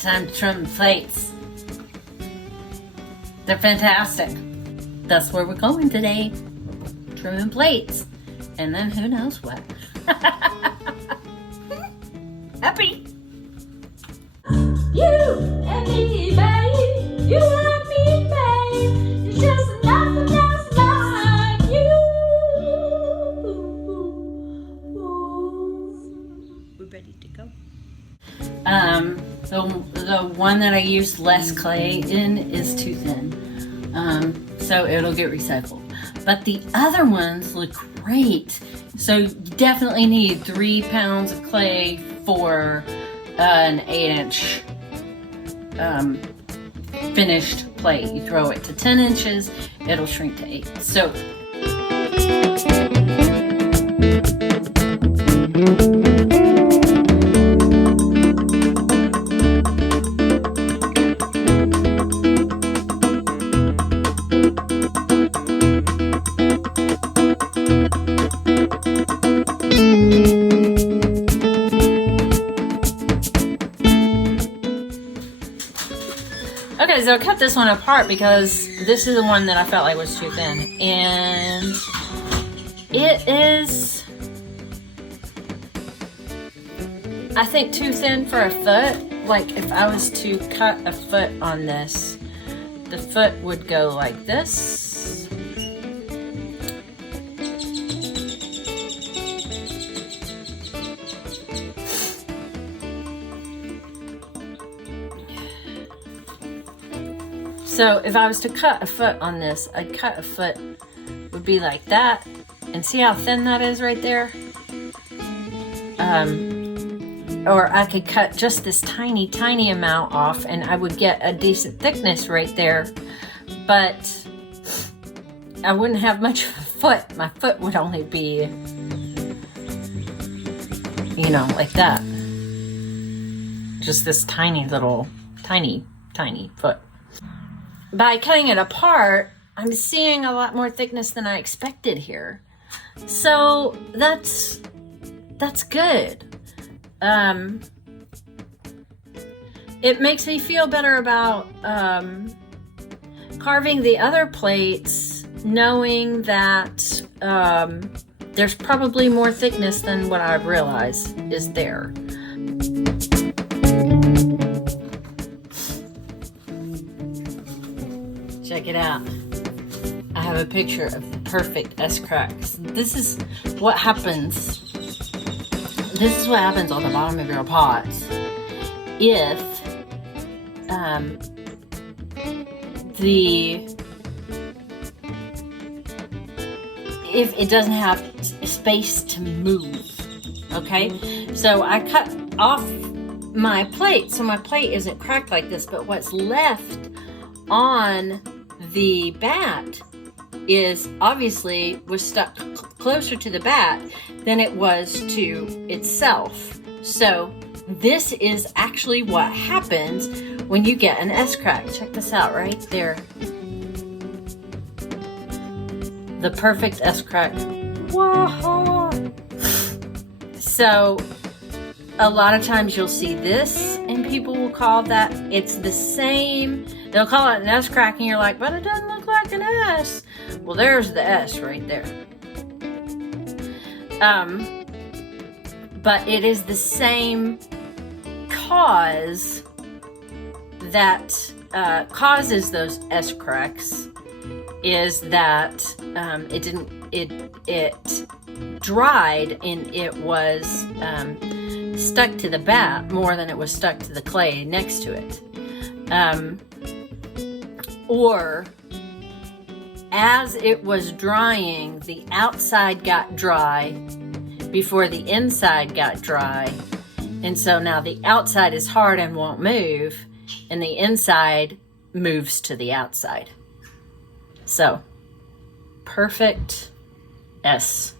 It's time to trim the plates. They're fantastic. That's where we're going today. Trimming plates. And then who knows what. Happy. You and me, babe. You and me, babe. It's just nothing else like you. We're ready to go. The one that I used less clay in is too thin. So it'll get recycled. But the other ones look great. So you definitely need 3 pounds of clay for an 8-inch finished plate. You throw it to 10 inches, it'll shrink to 8. So okay, so I cut this one apart because this is the one that I felt like was too thin. And it is, I think, too thin for a foot. Like if I was to cut a foot on this, the foot would go like this. So if I was to cut a foot on this, I'd cut a foot, would be like that. And see how thin that is right there? Or I could cut just this tiny, tiny amount off and I would get a decent thickness right there. But I wouldn't have much of a foot. My foot would only be, you know, like that. Just this tiny little, tiny, tiny foot. By cutting it apart, I'm seeing a lot more thickness than I expected here. So that's good. It makes me feel better about carving the other plates, knowing that there's probably more thickness than what I've realized is there. Check it out. I have a picture of the perfect S-cracks. This is what happens. This is what happens on the bottom of your pots if if it doesn't have space to move. Okay, so I cut off my plate so my plate isn't cracked like this, but what's left on the bat is obviously was stuck closer to the bat than it was to itself. So this is actually what happens when you get an S-crack. Check this out right there. The perfect S-crack. Whoa. So a lot of times you'll see this and people will call that, it's the same. They'll call it an S-crack and you're like, but it doesn't look like an S. Well, there's the S right there. But it is the same cause that causes those S-cracks is that it dried and it was stuck to the bat more than it was stuck to the clay next to it. Or as it was drying, the outside got dry before the inside got dry. And so now the outside is hard and won't move, and the inside moves to the outside. So, perfect S.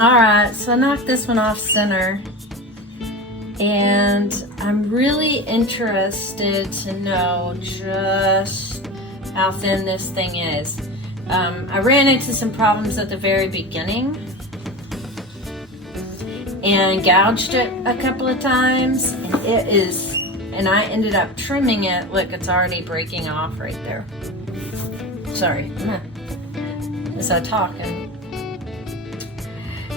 Alright, so I knocked this one off center. And I'm really interested to know just how thin this thing is. I ran into some problems at the very beginning and gouged it a couple of times, and I ended up trimming it. Look, it's already breaking off right there. Sorry, as I talk.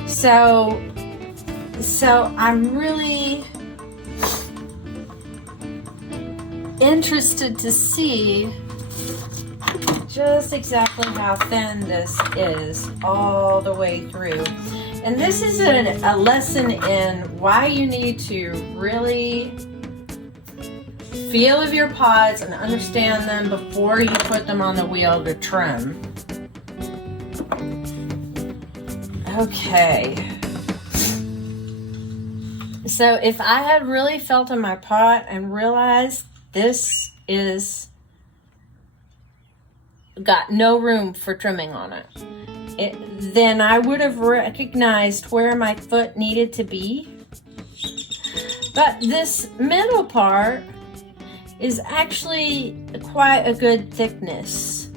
So I'm really interested to see just exactly how thin this is all the way through. And this is a lesson in why you need to really feel of your pots and understand them before you put them on the wheel to trim. Okay. So if I had really felt in my pot and realized this is got no room for trimming on it, then I would have recognized where my foot needed to be. But this middle part is actually quite a good thickness.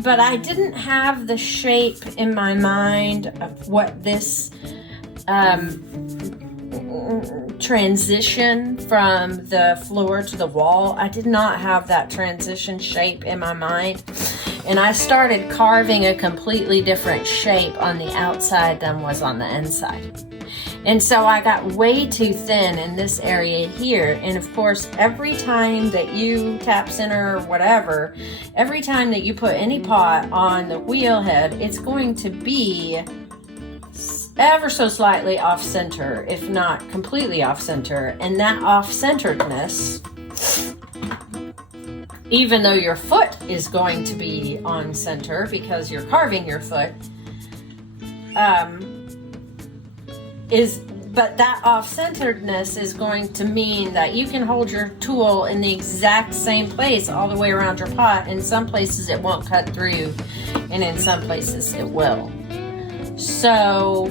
But I didn't have the shape in my mind of what this transition from the floor to the wall. I did not have that transition shape in my mind. And I started carving a completely different shape on the outside than was on the inside. And so I got way too thin in this area here. And of course, every time that you tap center or whatever, every time that you put any pot on the wheel head, it's going to be ever so slightly off center, if not completely off center. And that off centeredness, even though your foot is going to be on center because you're carving your foot, but that off-centeredness is going to mean that you can hold your tool in the exact same place all the way around your pot. In some places it won't cut through, and in some places it will. So,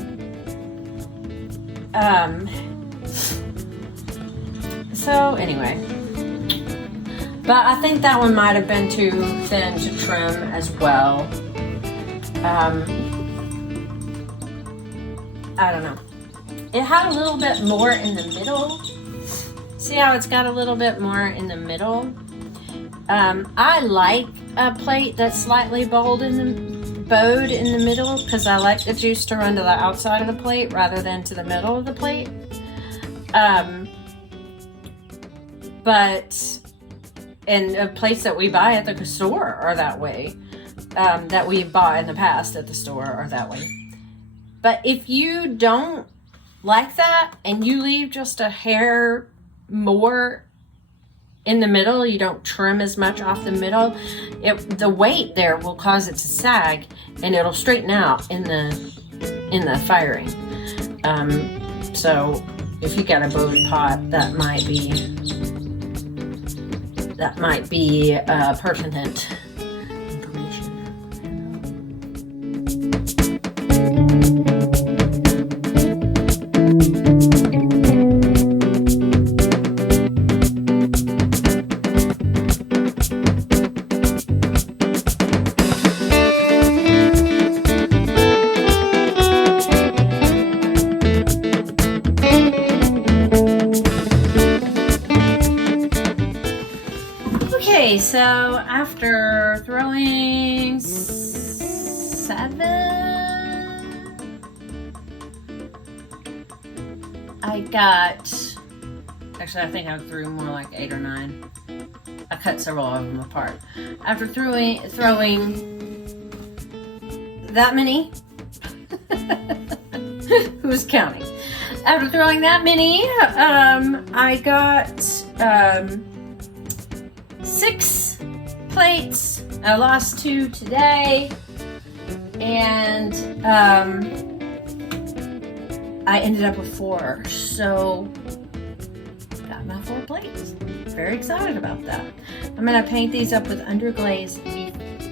anyway. But I think that one might have been too thin to trim as well. I don't know. It had a little bit more in the middle. See how it's got a little bit more in the middle? I like a plate that's slightly bowed in the middle because I like the juice to run to the outside of the plate rather than to the middle of the plate. And plates that we buy at the store are that way. That we bought in the past at the store are that way. But if you don't like that and you leave just a hair more in the middle, you don't trim as much off the middle, the weight there will cause it to sag and it'll straighten out in the firing. So if you got a bowed pot, that might be pertinent information. Okay, so after throwing 7, I think I threw more like 8 or 9. I cut several of them apart. After throwing that many, who's counting? After throwing that many, I got 6 plates. I lost 2 today, and I ended up with 4. So got my 4 plates. Very excited about that. I'm gonna paint these up with underglaze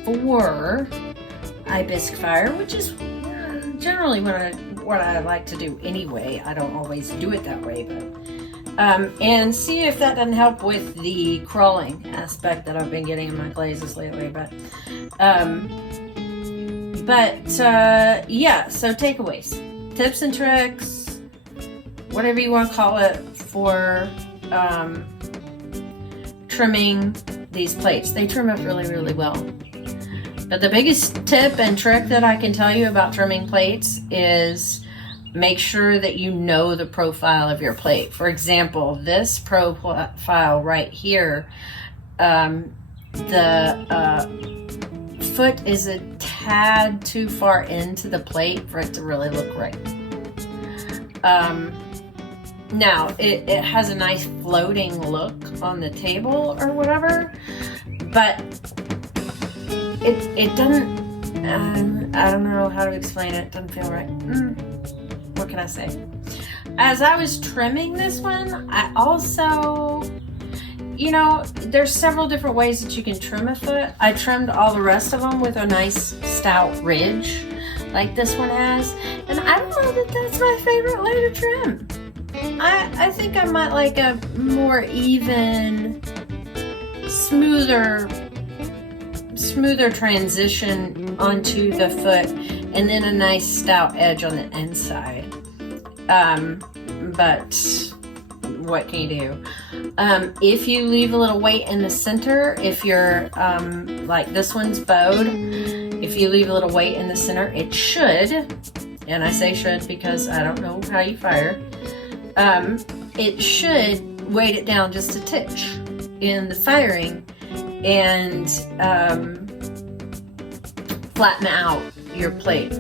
before I bisque fire, which is generally what I like to do anyway. I don't always do it that way, but and see if that doesn't help with the crawling aspect that I've been getting in my glazes lately. But yeah, so takeaways, tips and tricks, whatever you want to call it, for trimming these plates. They trim up really, really well. But the biggest tip and trick that I can tell you about trimming plates is make sure that you know the profile of your plate. For example, this profile right here, the foot is a tad too far into the plate for it to really look right. Now, it has a nice floating look on the table or whatever, but it doesn't, I don't know how to explain it. It doesn't feel right. What can I say? As I was trimming this one, I also, you know, there's several different ways that you can trim a foot. I trimmed all the rest of them with a nice stout ridge like this one has, and I don't know that that's my favorite way to trim. I think I might like a more even, smoother transition onto the foot, and then a nice stout edge on the inside. But what can you do? If you leave a little weight in the center, if you're like this one's bowed, if you leave a little weight in the center, it should, and I say should because I don't know how you fire, it should weight it down just a titch in the firing and flatten out your plate.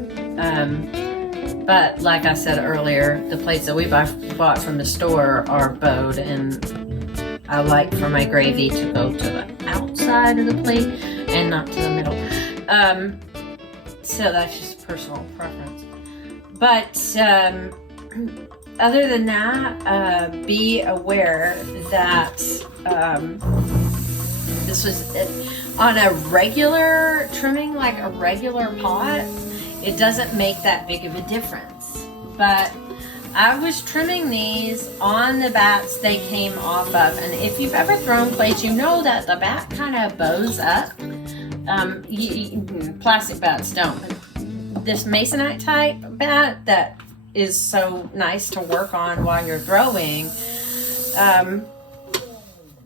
But like I said earlier, the plates that we bought from the store are bowed, and I like for my gravy to go to the outside of the plate and not to the middle. So that's just personal preference. But other than that, be aware that this was on a regular trimming, like a regular pot, it doesn't make that big of a difference. But I was trimming these on the bats they came off of, and if you've ever thrown plates, you know that the bat kind of bows up. Plastic bats don't. This masonite type bat that is so nice to work on while you're throwing,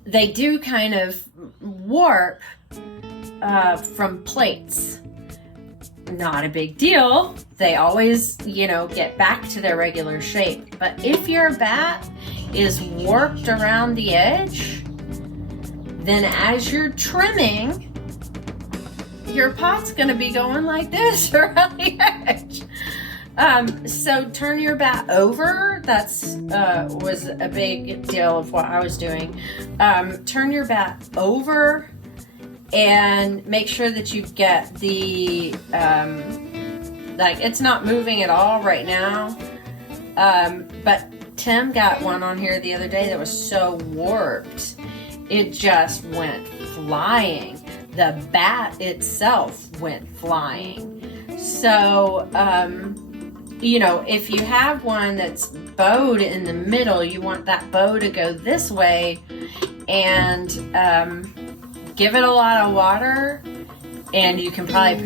they do kind of warp from plates. Not a big deal. They always, get back to their regular shape. But if your bat is warped around the edge, then as you're trimming, your pot's going to be going like this around the edge. So turn your bat over. That's was a big deal of what I was doing. Turn your bat over and make sure that you get the, it's not moving at all right now. But Tim got one on here the other day that was so warped, it just went flying. The bat itself went flying. So, if you have one that's bowed in the middle, you want that bow to go this way, and give it a lot of water, and you can probably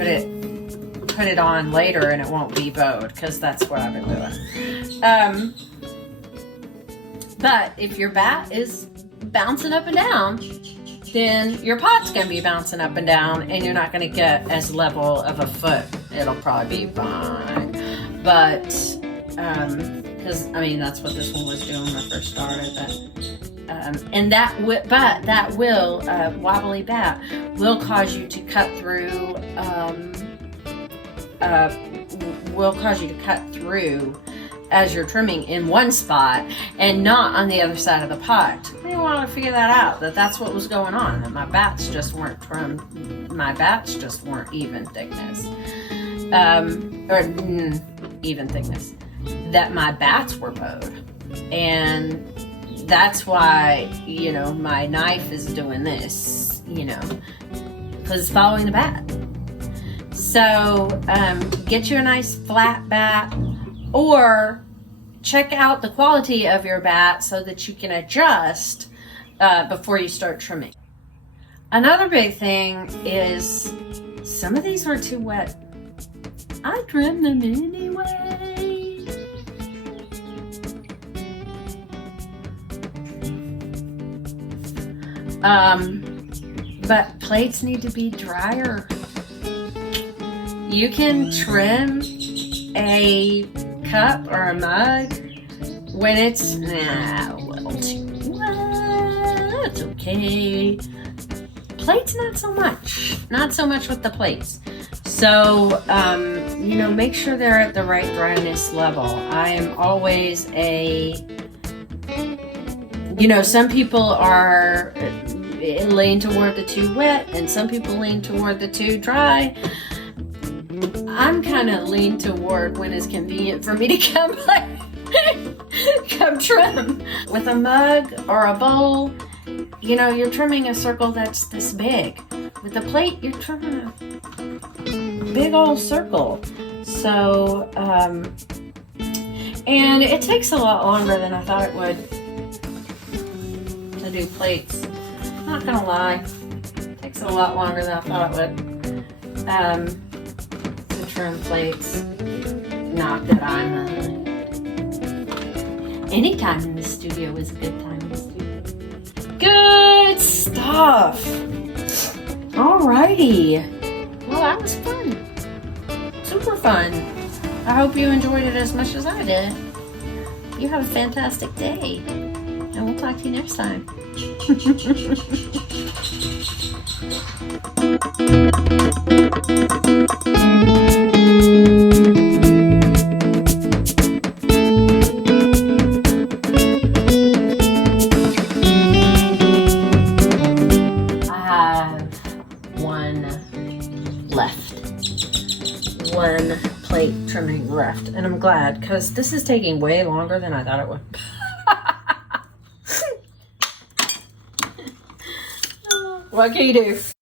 put it on later and it won't be bowed, because that's what I've been doing. But if your bat is bouncing up and down, then your pot's going to be bouncing up and down, and you're not going to get as level of a foot. It'll probably be fine. But, because, that's what this one was doing when I first started. But wobbly bat will cause you to cut through, as you're trimming in one spot and not on the other side of the pot. I want to figure that out, that's what was going on, that my bats just weren't trimmed, my bats just weren't even thickness, even thickness, that my bats were bowed. And that's why, my knife is doing this, because it's following the bat. So get you a nice flat bat, or check out the quality of your bat so that you can adjust before you start trimming. Another big thing is some of these were too wet. I trimmed them anyway. But plates need to be drier. You can trim a cup or a mug when it's a little too wet. That's okay. Plates, not so much. Not so much with the plates. So, you know, make sure they're at the right dryness level. I am always you know, some people are lean toward the too wet, and some people lean toward the too dry. I'm kind of lean toward when it's convenient for me to come trim. With a mug or a bowl, you know, you're trimming a circle that's this big. With a plate, you're trimming a big old circle. So, and it takes a lot longer than I thought it would to do plates. Not gonna lie, it takes a lot longer than I thought it would. To trim plates. Not that I'm any time in the studio is a good time in the studio. Good stuff. Alrighty. Well, that was fun. Super fun. I hope you enjoyed it as much as I did. You have a fantastic day. And we'll talk to you next time. One plate trimming left, and I'm glad, because this is taking way longer than I thought it would. What can you do?